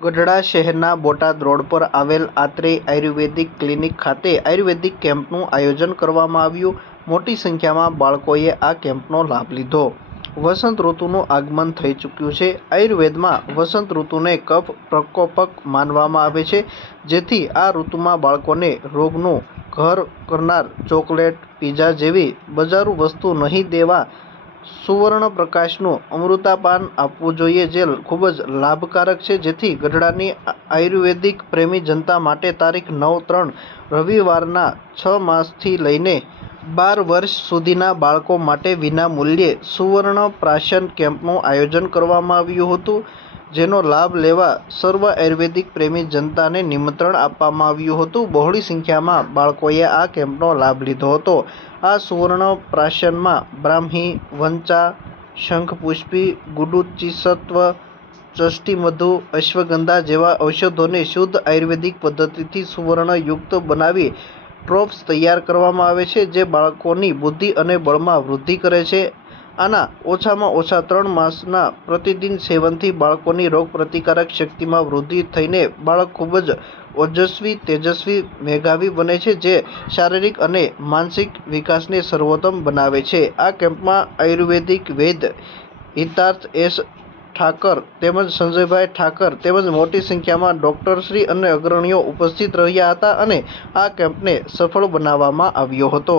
ગઢડા શહેરના બોટાદ રોડ પર આવેલ આત્રેય આયુર્વેદિક ક્લિનિક ખાતે આયુર્વેદિક કેમ્પનું આયોજન કરવામાં આવ્યું. મોટી સંખ્યામાં બાળકોએ આ કેમ્પનો લાભ લીધો. વસંત ઋતુનું આગમન થઈ ચૂક્યું છે. આયુર્વેદમાં વસંત ઋતુને કફ પ્રકોપક માનવામાં આવે છે, જેથી આ ઋતુમાં બાળકોને રોગનું ઘર કરનાર ચોકલેટ, પીઝા જેવી બજારૂ વસ્તુ નહીં દેવા સુવર્ણ પ્રકાશનું અમૃતાપાન આપવું જોઈએ, જે ખૂબ જ લાભકારક છે. જેથી ગઢડાની આયુર્વેદિક પ્રેમી જનતા માટે તારીખ નવ ત્રણ રવિવારના છ માસથી લઈને બાર વર્ષ સુધીના બાળકો માટે વિના મૂલ્યે સુવર્ણ પ્રાશન કેમ્પનું આયોજન કરવામાં આવ્યું હતું, જેનો લાભ લેવા સર્વ આયુર્વેદિક પ્રેમી જનતાને નિમંત્રણ આપવામાં આવ્યું હતું. બહોળી સંખ્યામાં બાળકોએ આ કેમ્પનો લાભ લીધો હતો. આ સુવર્ણ પ્રાશનમાં બ્રાહ્મી, વંચા શંખપુષ્પી ગુડુચિસત્વ, ચષ્ટિમધુ, અશ્વગંધા જેવા ઔષધોને શુદ્ધ આયુર્વેદિક પદ્ધતિથી સુવર્ણયુક્ત બનાવી ડ્રોપ્સ તૈયાર કરવામાં આવે છે જે બાળકોની બુદ્ધિ અને બળમાં વૃદ્ધિ કરે છે. આના ઓછામાં ઓછા ત્રણ માસના પ્રતિદિન સેવનથી બાળકોની રોગપ્રતિકારક શક્તિમાં વૃદ્ધિ થઈને બાળક ખૂબ જ ઓજસ્વી, તેજસ્વી મેધાવી બને છે જે શારીરિક અને માનસિક વિકાસને સર્વોત્તમ બનાવે છે. આ કેમ્પમાં આયુર્વેદિક વેદ, હિતાર્થ એસ ઠાકર તેમજ સંજયભાઈ ઠાકર તેમજ મોટી સંખ્યામાં ડૉક્ટરશ્રી અને અગ્રણીઓ ઉપસ્થિત રહ્યા હતા અને આ કેમ્પને સફળ બનાવવામાં આવ્યો હતો.